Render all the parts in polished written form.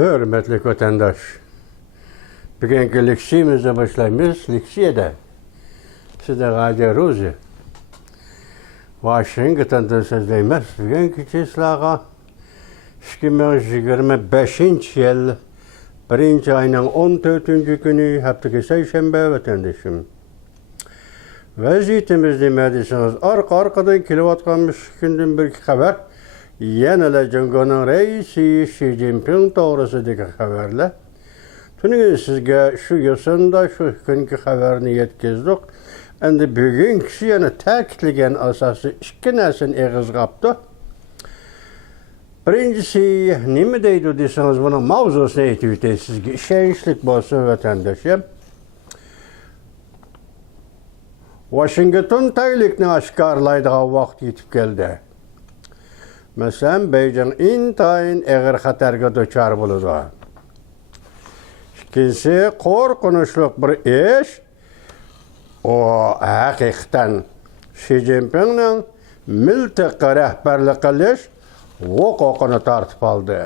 Hürmetli vatandaş, bugünkü leksiyemizle başlayımız. Leksiyede size Gadi Ruzi Washington'dan sözleyimiz. Bugünkü çislağa 2025 yıl 1. ayının 14. günü haftaki Seyşembe vatandaşım. Vaziyetimiz demediyseniz arkadan kilovatkanmış gündün bir haber. Yenile Cungo'nun reisi Xi Jinping doğrusudaki haberle. Tünün sizge şu yosunda şu günkü haberini yetkizdik. Endi bugün kişi yana ta'kidlagan asası ikki narsani eg'iz qapti. Birincisi nima deydi desangiz buni mavzusini aytib o'tay sizga ishonchli bo'lsin vatandoshim. Washington taylikni oshkorlaydigan vaqt yetib keldi. Masalan, Beijing intayin eg'ir xatarga duchor bo'ladi. Ikkinchisi qo'rqinchli bir ish. O haqiqatan Xi Jinpingning miltiqa rahbarlik qilish huquqini tortib oldi.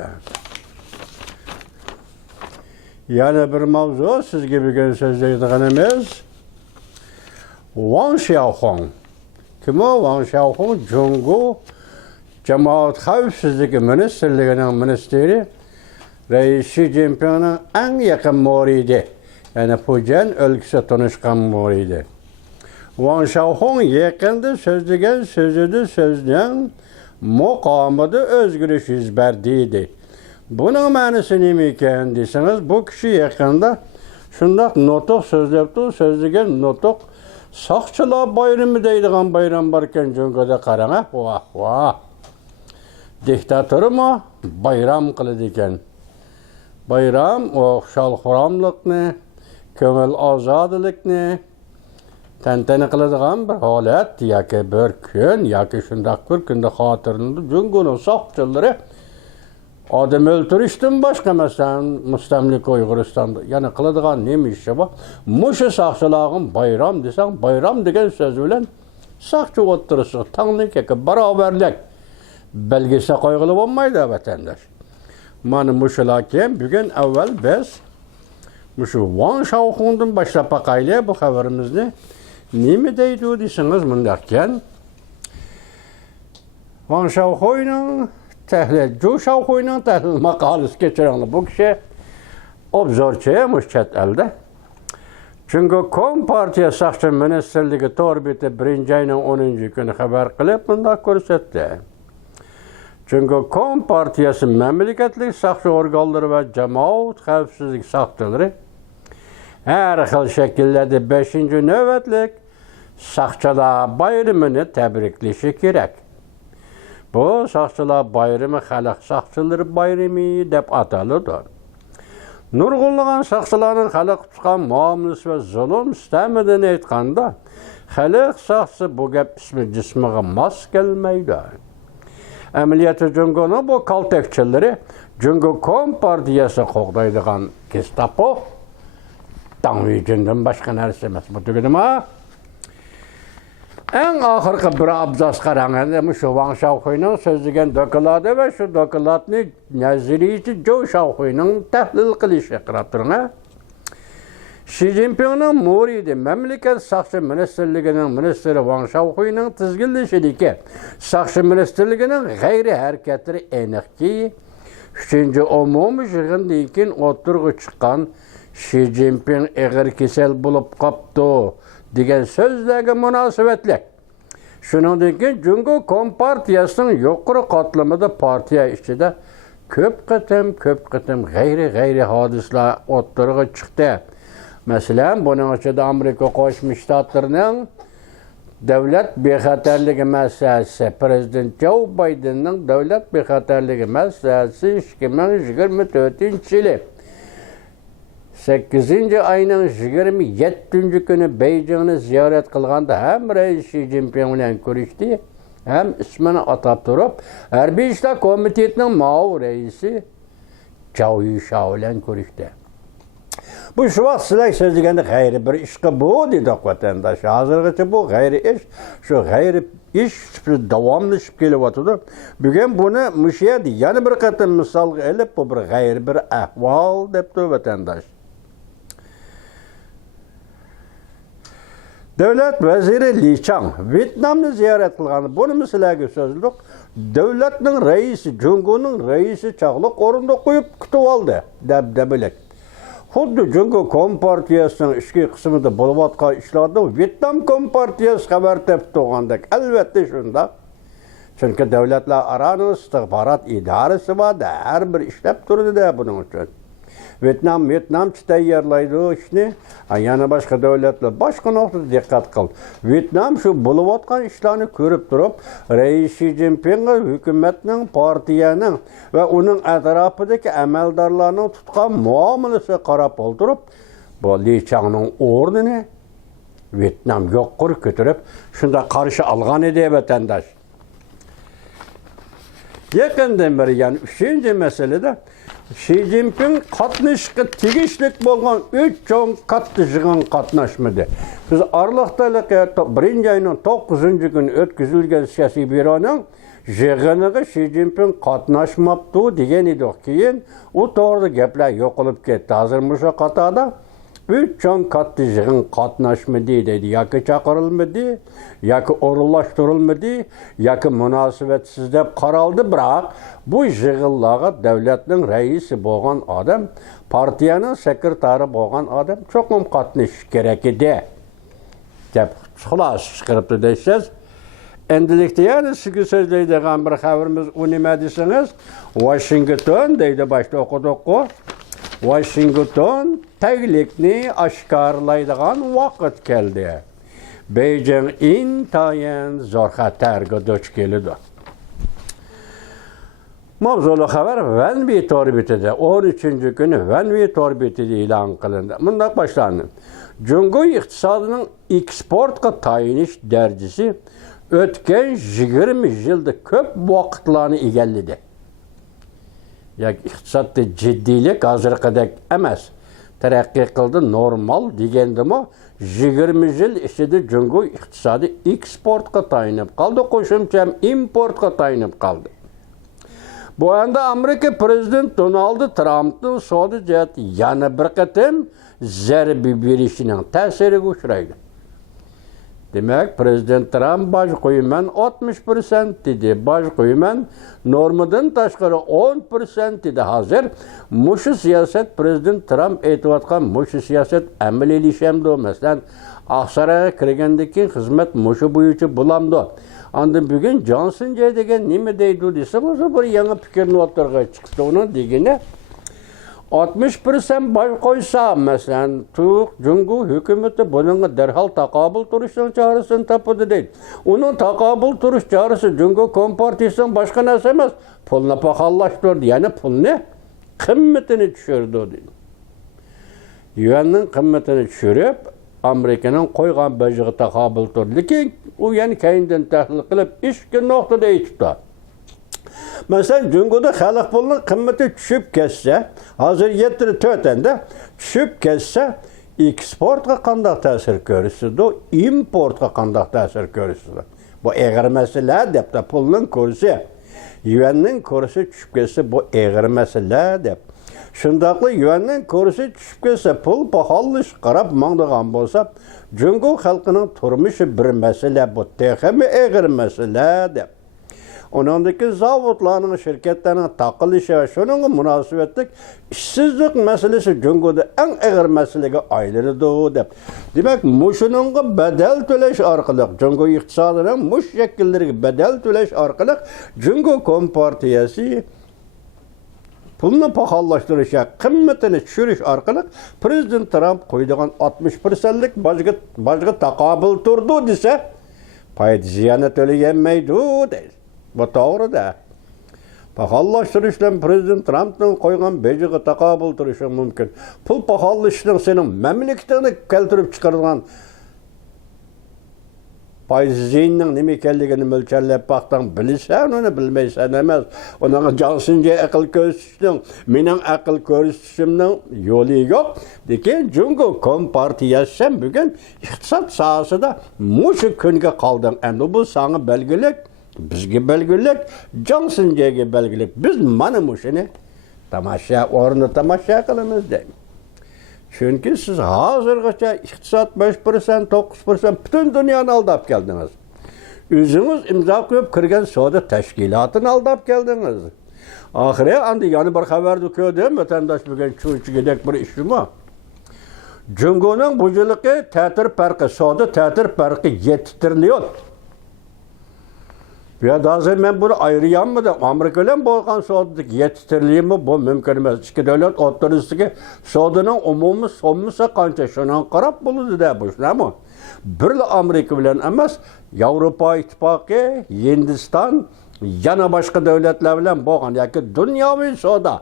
Yana bir mavzu sizga bugun so'zlaydiganimiz Wang Xiaohong. Kim o? Wang Xiaohong Jungo Jamoat Xavfsizligi Ministerligining ministri, Reis Xi Jinpingning eng yaqin muridi. Yani Pujan ülkesi tanışkan muridi. Wang Xiaohong yaqinda so'zlagan so'zning muqomida o'zgarish yuz berdiydi. Buning ma'nosi nima ekan desangiz, bu kishi yaqinda shundoq notoq so'zlabdi, so'zlagan notoq soqchilar bayrami deydigan bayram bor ekan Jungoda qarang. Vah vah. Diktatormi bayram qiladi ekan. Bayram o xalqxo'ramlikni, ko'ngil ozodlikni tantana qiladigan bir holat yoki bir kun yoki shundoq bir kunda xotirlanib Jungoning soqchilari odam o'ltirishdan boshqa masalan mustamlika Uyg'uristonda yana qiladigan nima ishi bor? Mushu soqchilarning bayram desang, bayram degan so'z bilan soqchi o'tirisi tanglik yoki barobarlik belgisi qo'yilib bo'lmaydi vatandosh. Mana mushularga bugun avval biz Şu Wang Xiaohong'dan başlap bakayla bu haberimizni nima deydi desangiz mundaqkan. Wang Xiaohong'ning tahlil maqolasi kechiringlar. Bu kishi obzorchi chet elda. Chunki Kompartiya Soqchi Ministerligi to'rbeti 1. ayning 10. kuni xabar qilib bundaq ko'rsatdi. Çünkü Kompartiyasi mamlakatlik soqchi organlari va jamoat xavfsizlik soqchilari her xil shakllarda 5-navbatlik soqchilar bayramini tabriklashi kerak. Bu soqchilar bayrami xalq soqchilari bayrami deb ataladi. Nurg'unlagan soqchilarning xalq tutgan muomalasi va zulm sistemidan aytganda, xalq soqchisi bu gap ismi jismiga mos kelmaydi. Ameliyatı Jungo'nun bu kaltakçıları Jungo Kompartiyasi qo'g'daydigan Gestapo tanvijinden başka narsa emas. Bu tugidimi? En oxirgi bir abzas qaranganda shu Wang Xiaohong'ning so'zlagan dokladi va shu dokladni naziriychi Zhou Xiaohong'ning tahlil qilishi qarab turing. Xi Jinpingning muridi mamlakat soqchi ministerligining ministri Wang Xiaohong'ning tizginlashidagi soqchi ministerligining g'ayri harakatlari aniqki 3. umumiy yig'indan keyin o'tirg'i chiqqan Xi Jinping eg'ir kasal bo'lib qopti degan so'zlarga munosabatli. Shuningdek keyin Jungo Kompartiyasining yuqori qatlamida partiya ichida ko'p qatim g'ayri hodislar o'tirg'i chiqdi. Mesela bunun içinde Amerika Qo'shma Shtatlarining davlat bexatarligi masalasi, Prezident Joe Bidenning davlat bexatarligi masalasi 2024-yili 8. ayning 27. kuni Beijingni ziyorat qilganda ham Reis Xi Jinping bilan ko'rishdi, ham ismini atab turib, Harbiy ishlar komitetining ma'mur raisi Zhao Yishao bilan ko'rishdi. Bu şu vaqt sizlar so'zlaganda g'ayri bir ishqa bu dedi vatandosh. Hozirgacha bu g'ayri ish, shu g'ayri ish davomlashib kelyapti. Bugun buni mushiyat yana bir qatam misolga olib, bu bir g'ayri bir ahvol debdi vatandosh. Devlet veziri Li Chang Vietnamni ziyorat qilgani. Buni sizlarga so'zladik. Davlatning raisi, Jungoning raisi chaqliq o'rinda qo'yib kutib oldi. Dabdabalik. Xuddi Jungo Kompartiyasining ichki qismida bo'layotgan ishlarda Vietnam Kompartiyasi xabar topib turgandek. Albatta shunda. Chunki davlatlararo istixborot idorasi bor, har bir ishlab turdi buning uchun. Vietnamcha tayyorlaydi ishni. Yana boshqa davlatlar boshqa nuqtada diqqat qil. Vietnam shu bo'layotgan ishlarni ko'rib turib, Rais Xi Jinping hukumatning, partiyaning va uning atrofidagi amaldorlarning tutgan muomalasiga qarab o'ltirib, bu Li Changning o'rnini Vietnam yo'qqa ko'tarib, shunda qarshi olgan edi vatandosh. Yaqindan beri, yani 3-chi masalada Xi Jinping qatnashga tegishlik bo'lgan 3 cho'ng katta yig'in qatnashmadi. Biz Arliqdagi 1-oyning 9-kuni o'tkazilgan siyosiy byuroning yig'iniga Xi Jinping qatnashmabdi degan edi. Keyin u to'g'ri gaplar yo'qolib ketdi. Hozir o'sha qatorda 3 cho'ng katta yig'in qatnashmadi dedi. Yoki chaqirilmadi, yoki o'rinlashtirilmadi, yoki munosabatsiz deb qaraldi. Biroq bu yig'inlarga davlatning raisi bo'lgan odam, partiyaning sekretari bo'lgan odam cho'qim qatnashishi kerak edi deb xulos chiqaribdi deysiz. Endilikda yana sizga so'zlaydigan bir xabarimiz u nima desangiz, Washington deydi, boshda o'qidik-ku. Washington taglikni oshkorlaydigan vaqt keldi. Beijing intayin zo'r xatarga duch keldi. Mavzuli xabar Vanvi torbitida 13-kuni Vanvi torbitida e'lon qilindi. Bunday boshlandi. Jungo iqtisodining eksportga tayinish darajasi o'tgan 20 yilda ko'p vaqtlarni egalladi. Yoki iqtisodda jiddiylik hozirgidek emas. Taraqqiy qildi, normal degandimi, 20 yil ichida Jungo iqtisodi eksportga tayinib qoldi, qo'shimcha importga tayinib qoldi. Bu anda Amerika prezident Donald Trump'ning savdo jihati yana bir qatam zarba berishining ta'siriga uchraydi. Demak, prezident Trump boj qo'yiman 60% dedi, boj qo'yiman normadan tashqari 10% dedi. Hozir mushu siyosat prezident Trump aytayotgan mushu siyosat amaliylashamdi. Masalan, Aqsaraga kirgandan keyin xizmat mushu bo'yicha bo'lamdi. Anda bugun Johnson degan nima deydi desa, o'zi bir yangi fikrni o'rtaga chiqdi. Uning degani 60% boj qo'ysa, masalan, Jungo hukumati bunga darhol taqobil turishning chorasini topadi deydi. Uning taqobil turish chorasi Jungo Kompartiyasining boshqa narsa emas, pulni paxollashtirdi, ya'ni pulni qimmatini tushirdi deydi. Yuanning qimmatini tushirib, Amerikaning qo'ygan bojiga taqobil turdi. Lekin u yana keyindan tahlil qilib, ishga nuqtada aytibdi. Mesela Jungo'da xalq pulning qimmati tushib ketsa, hozir 7-4 tushib ketsa, eksportga qanday ta'sir ko'rsatadi, importga qanday ta'sir ko'rsatadi. Bu eg'ir masala debdi, pulning kursi, yuanning kursi tushib ketsa, bu eg'ir masala deb. Shundaqli yuanning kursi tushib ketsa, pul paxollish qarab mangdigan bo'lsa, Jungo xalqining turmushi bir masala, bu texmi eg'ir masala deb. Onundaki zavodlarning, şirketlerinin taqilishi va shuningga munosabatlik ishsizlik masalasi Jungo'da eng og'ir masalaga aylanadi deb. Demak, mushuningga badal to'lash orqali Jungo iqtisodining mush shakllariga badal to'lash orqali Jungo Kompartiyasi pulni paxollashtirish, qimmatini tushirish orqali prezident Trump qo'ydigan 60%lik bojga taqobil turdi desa, foyda ziyoni to'laganmaydi deydi. Bu to'g'ri-da. Paxollashtirish bilan prezident Trumpning qo'ygan bejiga taqobil turishi mumkin. Pul paxollashning sening mamlakatingni keltirib chiqargan Payızının nime ekanligini mölçerlep baktan bilsen onu bilmeysen emez. Onun cansınca akıl körüsüşünün, menin akıl körüsüşümün yolu yok. Diken Cumhur Kompartiyası bugün iktisat sahası da muşu künge kaldın. Endi bu sana belgilik, bizge belgilik, cansınca belgilik. Biz mana muşunu tamaşa, orunu tamaşa kılımız deyim. Çünkü siz hazırgacha iktisat 5%, 9% bütün dünyanı aldap geldiniz. Özünüz imza koyup kirgen soda teşkilatını aldap geldiniz. Ahire andi yani bir haber dukuyor değil mi? Vatandaş bugün çoğuçu gidek bir işi mi? Cumhur'un bu yılki tetir farkı, soda tetir farkı yetiştiriliyor. Ya da zaten ben bunu ayırayanmadım. Amerika'dan bolgan soğudaki yetiştiriliği mi bu mümkün emez. İki devlet otoristiki soğudunun umumu sonmusa kança şunan qarab buludu da bu. Ama bir Amerika bilen emez, Avrupa İttifakı, Hindistan, yana başka devletler bilen bolgan. Yani dünyavi soğuda.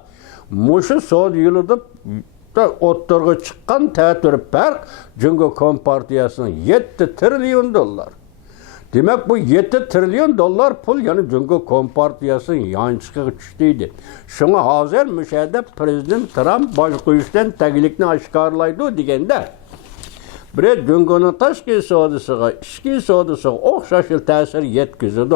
Muşu soğud yılıdı oturga çıkan tetir fark Cumhur Kompartiyasının 7 trilyon dolar. Demek bu 7 trilyon dolar pul yani Cumhur Kompartiyasının yançığı düştüydü. Şuna hazır müşahede Prezident Trump başkuyuştan tegilikini aşkarlaydı degende. Bir Cumhur'un taşki soğudusuna, işki soğudusuna okşaşıl tesir yetkizidi.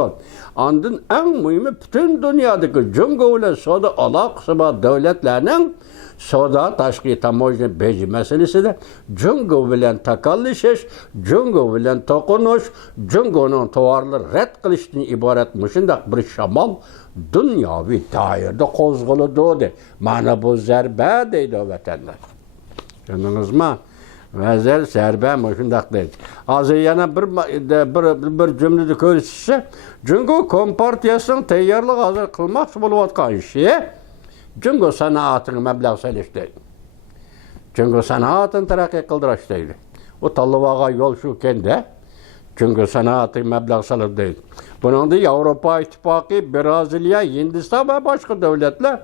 Andın en mühimi bütün dünyadaki Cumhur ile soğudu alakası var devletlerinin soda taşki tamojne beji meselesi de Cumhur bilen takallışış, Cumhur bilen tokunuş, Cumhur'un tovarları red kılıştan ibaret müşündak bir şamal dünyavi dairde kozguludu. Mana bu zerbe deydi o vatandaş. Gördünüz mü? Vezir zerbe müşündak deydi. Az yana bir cümlede görüşse Cumhur Kompartiyasının teyyarlık hazır kılmak buluvatkan şey Cumhur sanatını meblağ selişteydi. Cumhur sanatını terakki kıldıraştaydı. O tallıvağa yol şu kendi Cumhur sanatını meblağ selişteydi. Bunun da Avrupa İttifakı, Brezilya, Hindistan ve başka devletler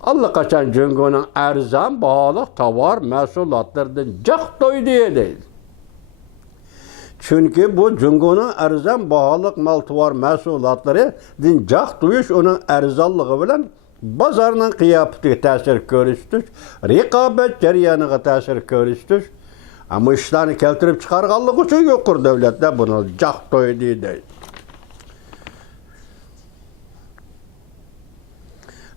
Allah kaçan Cumhur'un erzan, bahalık, tavar, mesulatlardan cak doydu deydi. Çünkü bu Cumhur'un erzan, bahalık, mal, tavar, mesulatları din cak duyuş onun erzallığı bilen bazarının kıyafeti tesir görüştür, rekabet ceryanıga tesir görüştür. Ama işlerini keltirip çıkarganlık için yokur devletler bunu cak doydu deydi.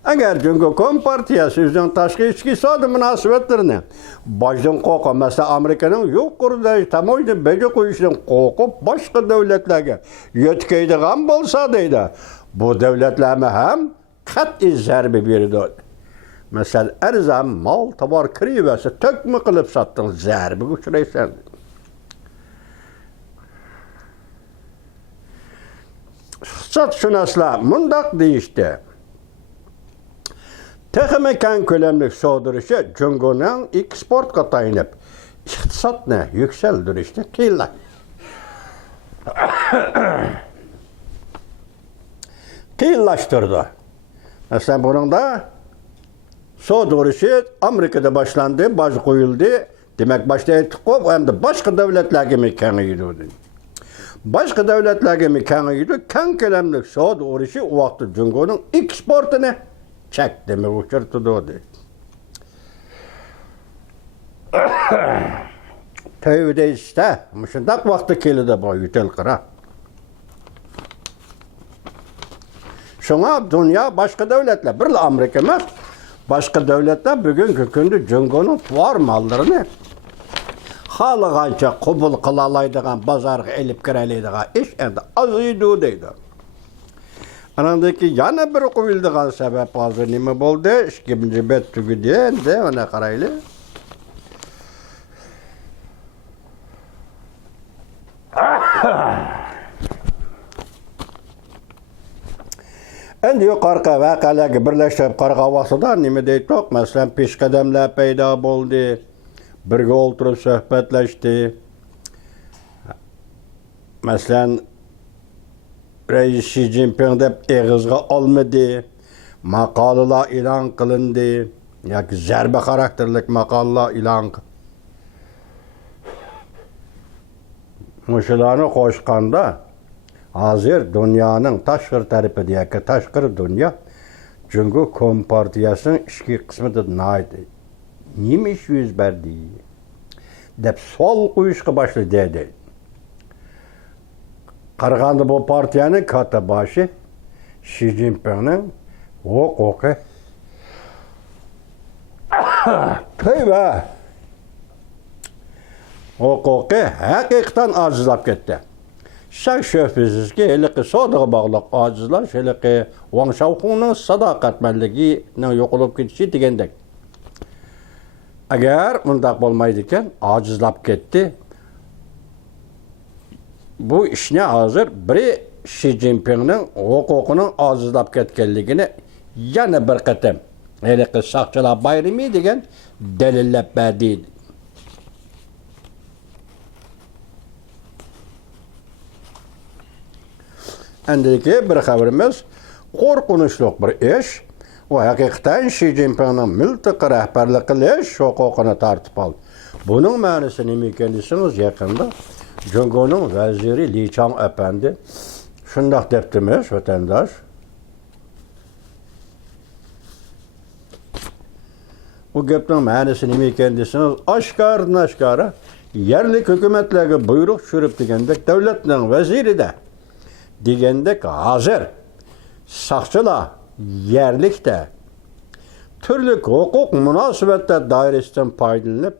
Eğer Cumhur Kompartiyası yüzden taşkı içki soğudu münasebetlerini baştan koku, mesela Amerika'nın yok kurduğu tamoydu bece koyuşunun koku başka devletlerine yetkeydiğen bolsa deydi. Bu devletlerine hem kat'i zerbe birdi. Mesela erzam, mal, tavar, kirivesi tökme kılıp sattın zerbe uçuraysan. Satşunaslar mundak deyişti. Texme keng kölemlik soğuduruşu Cumhur'un eksport katayınıp iktisatını yükseldirişti kıyla. Kıyıllaştırdı. Mesela bunun da soğuduruşu Amerika'da başlandı, baş koyuldu. Demek başta ettik o, hem de başka devletlerge mekanı gidiyordu. Başka devletlerge mekanı gidiyordu. Keng kölemlik soğuduruşu o vakti Cumhur'un eksportunu çekti mi uçurttu doğdu. Tövbe işte, müşündak vakti kelide bu yütel kıra. Şuna dünya başka devletler, bir Amerika mı? Başka devletler bugünkü gündü Cumhur'un var mallarını halıgança kubul kılalaydıgan, bazarga elip kireleydigan iş endi azıydı deydi. Anandaki yana bir koyulduğun sebep hazır nime boldu, işkiminci bet tügü deyende ona karaylı. Endi yuqorqi vaqalarga birlashib qarg'avasida nima deydik? Masalan, peshqadamlar paydo bo'ldi. Birga o'tirib suhbatlashdi. Masalan, Reis Xi Jinping deb eg'izga olmadi. Maqolalar e'lon qilindi. Yoki zarba xarakterlik maqolalar e'lon Muşularını koşkanda hazır dünyanın taşkır tarafıdaki taşkır dünya çünkü Kompartiyasının işki kısmı da naydı. Nimiş yüz verdi? Dep sol kuyuşka başlı dedi. Qarğandı bu partiyanın kata başı Xi Jinping'nin hukuku. Tövbe. Hukuku hakikaten acizlap ketdi. Şak şüphesiz ki hele sodağa bağlıq acizlar hele Wang Xiaohong'un sadaqatmanliginin yo'qolib ketishi degandek. Agar bundaq bo'lmaydi ekan, acizlab ketdi. Bu ishni hozir biri Xi Jinping'ning huquqining acizlab ketganligini yana bir qatam hele saqchilar bayrami degan dalillab berdi. Endiki bir xabarimiz qo'rqinchli bir ish. O hakikaten Xi Jinping'nin mültaqi rahbarlik qilish huquqini tartib oldi. Buning ma'nosi nima ekan desangiz, yaqinda Jungo'ning vaziri Li Chang efendi shundoq debdimiz vatandosh. Bu gapning ma'nosi nima ekan desangiz, oshkora yerlik hukumatlarga buyruq tushirib degandek davlatning vaziri de degandek hozir saqchilar yerlikdə türlü hukuk münasibətlər dairəsindən faydalanıb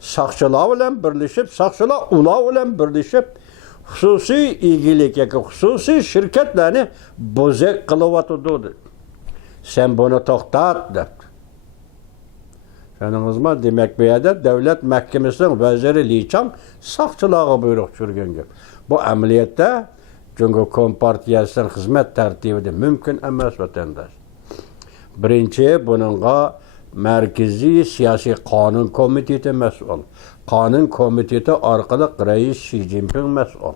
saqçılar bilan birləşib, saqçılar ular bilan birləşib xüsusi ilgilik yoki xüsusi şirkətlərni bozaq qılıvatıdı. Sen bunu toxtat debdi. Sanığızma demək bu yerdə Dövlət Məhkəməsinin vəziri Li Chang saqçılara buyruq düşürgən gap. Bu əməliyyatda Çünkü Kompartiyasının hizmet tertibide mümkün emas vatandaş. Birinci bununla Merkezi Siyasi Kanun Komiteti mesul. Kanun Komiteti arkalık Reis Xi Jinping mesul.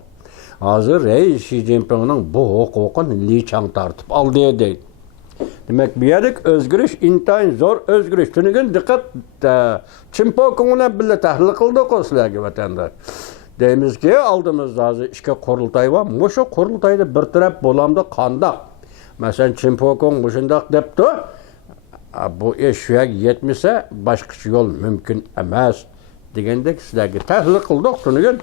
Hazır Reis Xi Jinping'nin bu hukukun Li Chang tartip aldığı değil. Demek bir yerlik özgürüş intayın zor özgürüş. Çünkü dikkat Çinpok'una bile tahlil kıldık o silahı vatandaş. Deyimiz ki aldığımızda hazır işke kurultay var. Muşu kurultayda bir taraf bolamda kandak. Mesela Çinpok'un muşundak depti. Bu iş yetmişse başka yol mümkün emas. Degендek sizlerge tahlil kıldık. Çünkü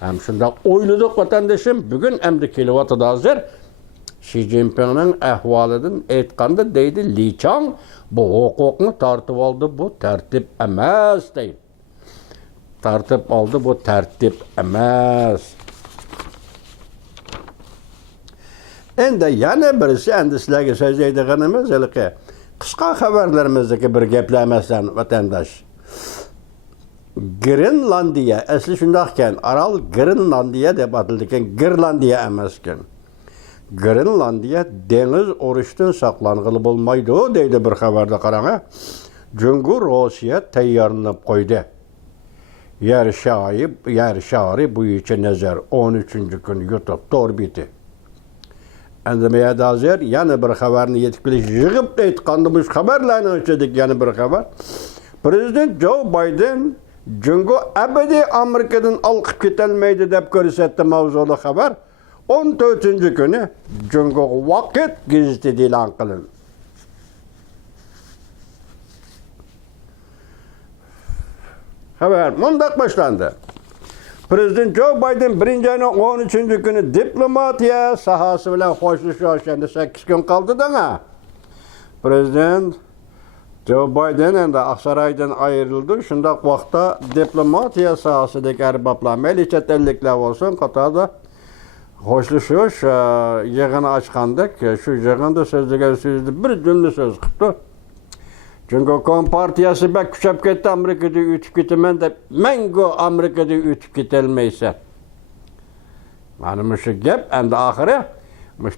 hem şundak oyladık vatandaşım. Bugün hem de kilovatı hazır. Xi Jinping'nin ahvalidin aytqanda deydi Li Chang bu hukukunu tartib aldı. Bu tertip emas deydi. Tartib aldı, bu tertip emas. Endi yana birisi, endi sizlarga so'zlaydiganimiz qisqa xabarlarimizdagi bir gaplar emasdan vatandosh. Grenlandiya, asli shundoq ekan, Aral Grenlandiya deb ataldi ekan, Girlandiya emas ekan. Grenlandiya dengiz urushdan saqlang'ili bo'lmaydi deydi bir xabarda qarang. Jungo Rossiya tayyorlanib qo'ydi. Yer şari bu için nazar 13. gün YouTube orbiti. Endi meyada hazır yana bir xabarni yetib kelish yig'ib aytqandimiz xabarlarni ichidik yana bir xabar. Prezident Joe Biden Jungo abadiy Amerikadan olqib ketolmaydi deb ko'rsatdi mavzuli xabar. 14. kuni Jungo Vaqt gazetida e'lon qilindi. Haber mundaq başlandı. Prezident Joe Biden 1. ayının 13. günü diplomatiya sahası bilan xo'shlashishganda 8 gün kaldı da. Prezident Joe Biden endi Aqsaraydan ayrıldı. Shundaq vaqtda diplomatiya sahasidagi arboblar, mayli chet elliklar bo'lsin, qatorda xo'shlashish yig'ini ochgandik. Shu yig'inda so'zlagan so'zni bir jumla so'z qildi. Çünkü Kompartiyası bak küçüp gitti Amerika'da ütüp gitmen de mengo Amerika'da ütüp gitelmeyse. Yani şu gap endi ahire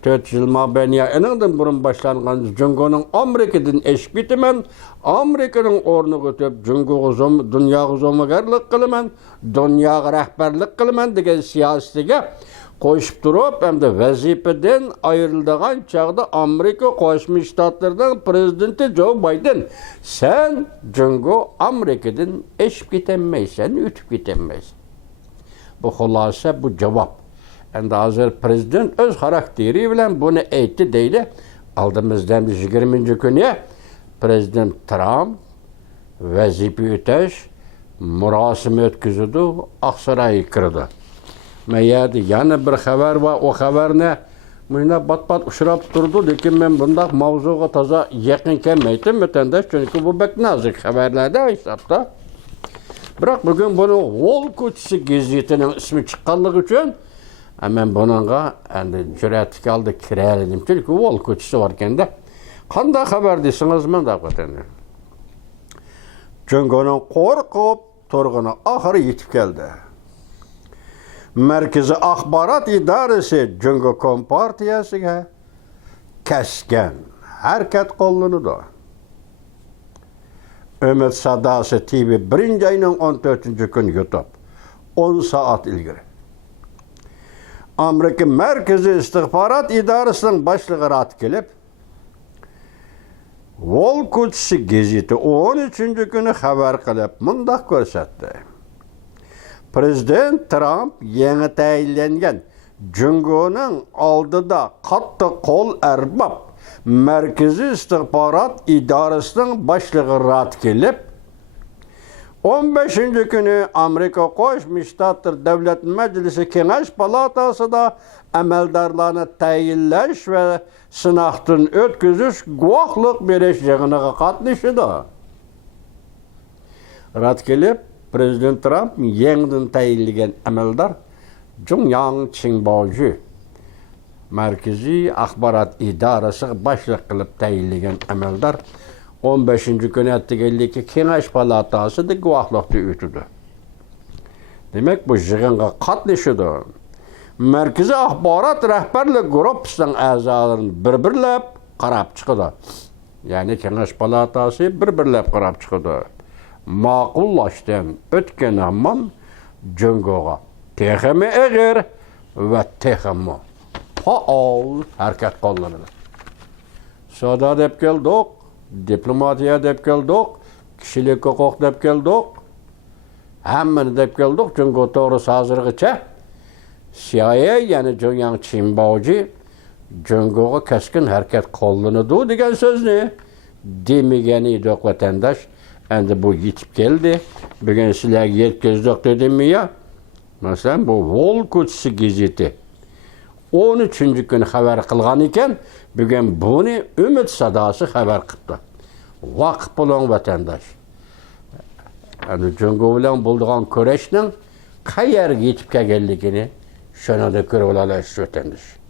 4 yıl mabeniya enindin burun başlanğan Jungo'nun Amerika'dan eşip gitmen, Amerika'nın ornu götüp Jungo'ya dünyaya zomagarlık kılman, dünyaya rehberlik kılman degen siyasetiga qo'shib turib, hem de vazifeden ayrıldıgan çağda Amerika Qo'shma Shtatlardan prezidenti Joe Biden sen Jungo Amerika'dan eşip gitmeysen, ütüp gitmeysen. bu xulasa, bu cevap. Endi hazır prezident öz karakteri bilen bunu aytdi deyli. Aldığımızdan 20. günü prezident Trump vazife öteş murasimi ötküzüdü, Aksaray'a kirdi. Meyadi yana bir haber var, o haber ne? Muyna bat uçurap durdu, lekin men bundak mavzuga taza yakın kelmeydim vatandaş, çünkü bu bek nazik haberlerde hesapta. Bırak bugün bunu Wall Kutusu gazetinin ismi çıkanlık için hemen bununla cüretlik aldı kiraladım. Çünkü Wall Kutusu varken de qanday haber deysiniz men de vatandaş. Çünkü onun korkup turgunu ahırı yetip geldi. Merkezi Axbarat İdaresi Cüngö Kompartiyasiga kesken hareket qo'llanudi. Ümit Sadasi TV 1 ayının 14 gün YouTube 10 saat ilgiri. Amerika Merkezi İstihbarat İdaresi'nin başlığı rat kelip Wall Kutusu gazeti 13 günü haber qilib mundaq ko'rsatdi. Prezident Trump yeni tayinlangan Cüngö'nün aldıda qattiq qo'l erbab Merkezi İstihbarat İdaresi'nin başlığı rat kelib 15. günü Amerika Qo'shma Shtatlar Davlat Majlisi Kengash Palatasida amaldarlarni tayinlash ve sınaqdan ötküzüş guvohlik berish yig'iniga qatnashdi. Rat kelib Prezident Trump yeniden tayinlagan amaldor Jungyang Qingbaoji Merkezi Axbarat İdaresi başlık qilib tayinlagan amaldor 15. günü ettigenlikki Kengash Palatasida guvohlikni o'tdi. Demek bu yig'inga qatnashdi. Merkezi Axbarat rahbarlik gruppasining a'zolarini bir-birlab qarab chiqdi. Ya'ni Kengash Palatasi bir-birlab qarab chiqdi. Ma'qullashdan o'tgan hamon Cüngö'ga texmi eg'ir va texmi faol harakat qo'llanadi. Savdo deb keldik, diplomatiya deb keldik, kishilik huquq deb keldik, hammani deb keldik. Cüngö to'g'risi hozirgacha CIA ya'ni Jungyang Qingbaoji Cüngö'ga keskin harakat qo'llanadi degan so'zni demagan edi vatandosh. Endi bu yetib keldi. Bugün sizlarga yetkazdik dedimmi ya? Masalan bu Wall Kutusu gazeti 13. gün xabar qilgan ekan, bugün buni Ümit Sadasi xabar qildi. Vaqt bilan vatandosh. Endi Cüngö bilan bo'lgan kurashning qayerga yetib kelganligini shunada ko'rib olasiz vatandosh.